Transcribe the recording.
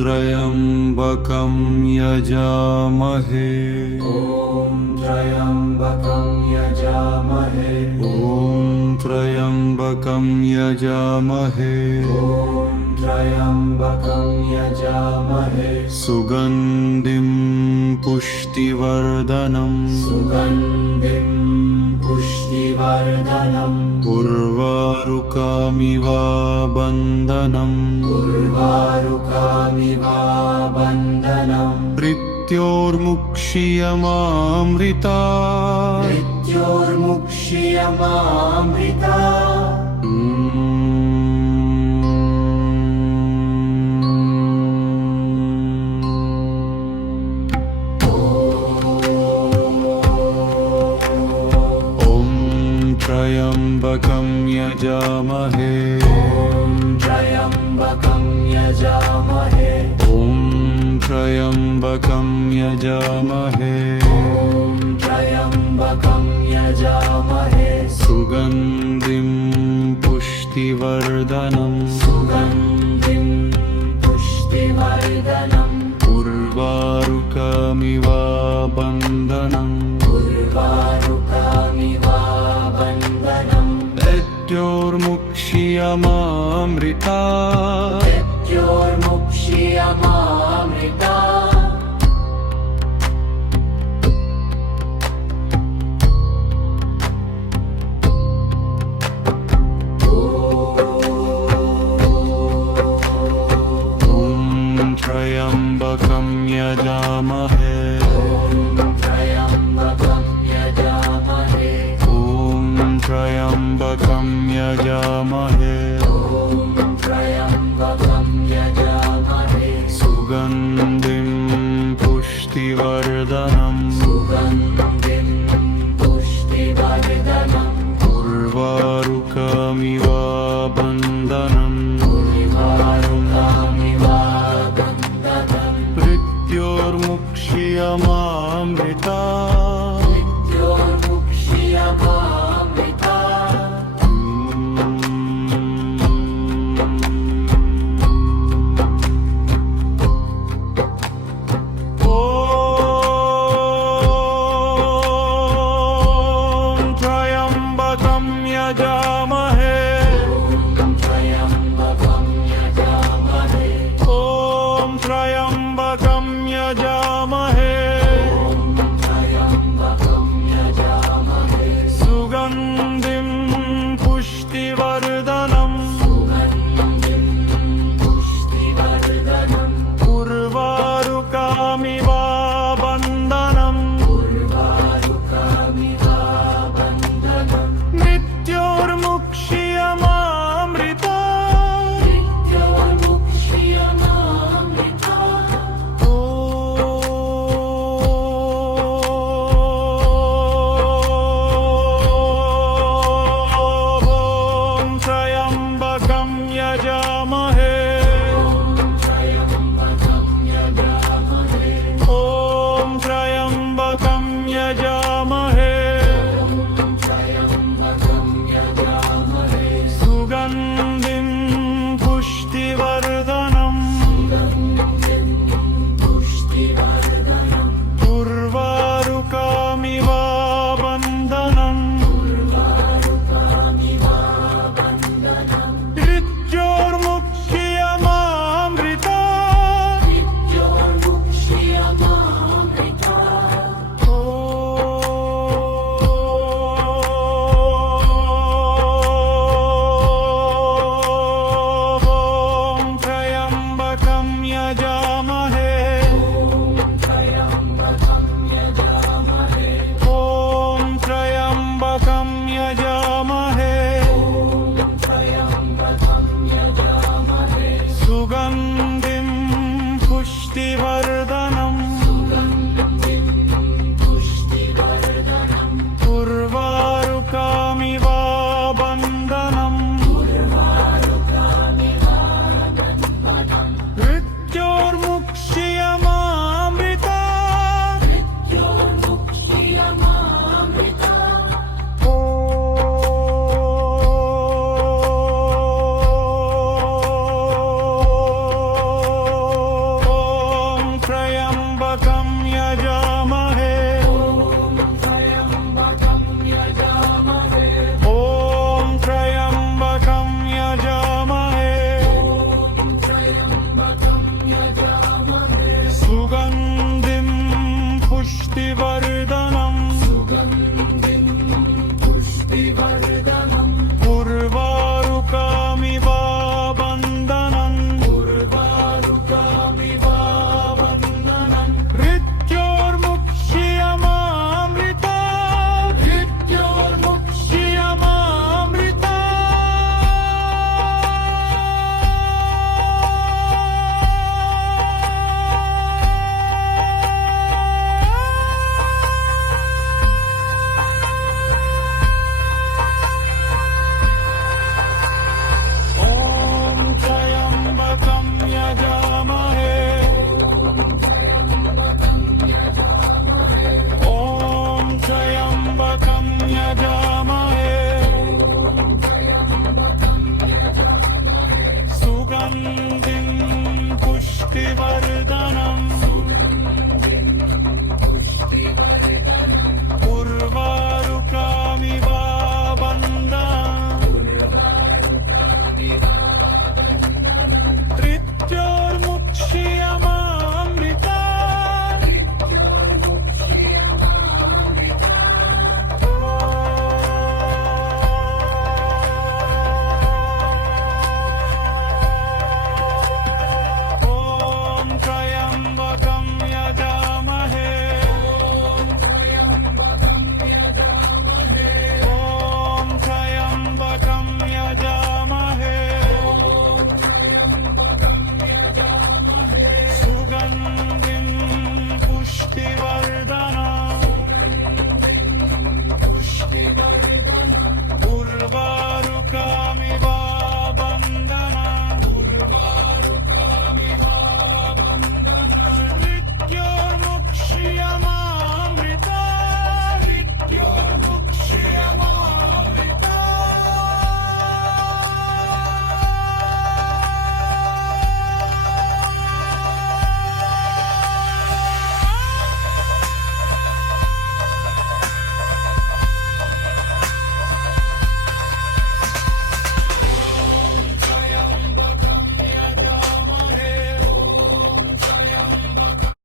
त्र्यम्बकं यजामहे त्र्यम्बकं यजामहे त्र्यम्बकं यजामहे त्र्यम्बकं यजामहे सुगन्धिं पुष्टिवर्धनम् सुगन्धिं पुष्टिवर्धनम् उर्वारुकमिव बन्धनम् उर्वारुकमिव बन्धनम् मृत्योर्मुक्ष्यमामृता मृत्योर्मुक्ष्यमामृता त्र्यम्बकं यजामहे त्र्यम्बकं यजामहे त्र्यम्बकं यजामहे त्र्यम्बकं यजामहे सुगन्धिं पुष्टिवर्धनम् सुगन्धिं पुष्टिवर्धनम् उर्वारुकमिव बन्धनम् उर्वारुकमिव बन्धनम् मृत्योर्मुक्ष्यमामृता मृत्योर्मुक्ष्यमामृता त्र्यम्बकं यजामहे त्र्यम्बकं यजामहे त्र्यम्बकं यजामहे त्र्यम्बकं यजामहे सुगन्धिं पुष्टिवर्धनम् सुगन्धिं पुष्टिवर्धनम् उर्वारुकमिव बन्धनम् उर्वारुकमिव बन्धनम् मृत्योर्मुक्ष्यमामृता मृत्योर्मुक्ष्यमामृता त्र्यम्बकं यजामहे त्र्यम्बकं यजामहे त्र्यम्बकं यजामहे त्र्यम्बकं यजामहे सुगन्धिं पुष्टिवर्धनम् सुगन्धिं पुष्टिवर्धनम् उर्वारुकमिव बन्धनम् उर्वारुकमिव बन्धनम् मृत्योर्मुक्ष्यमामृता मृत्योर्मुक्ष्यमामृता त्र्यम्बकं यजामहे त्र्यम्बकं यजामहे त्र्यम्बकं यजामहे त्र्यम्बकं यजामहे सुगन्धिं पुष्टिवर्धनम् पुष्टिवर्धनम् उर्वारुकमिव बन्धनम् उर्वारुकमिव बन्धनम् मृत्योर्मुक्ष्यमामृता मृत्योर्मुक्ष्यमामृता त्र्यम्बकं यजामहे त्र्यम्बकं यजामहे त्र्यम्बकं यजामहे त्र्यम्बकं यजामहे सुगन्धिं पुष्टिवर्धनम् सुगन्धिं पुष्टिवर्धनम् उर्वारुकमिव बन्धनम् उर्वारुकमिव बन्धनम् मृत्योर्मुक्ष्यमामृता सुगन्धिं पुष्टिवर्धनम् सुगन्धिं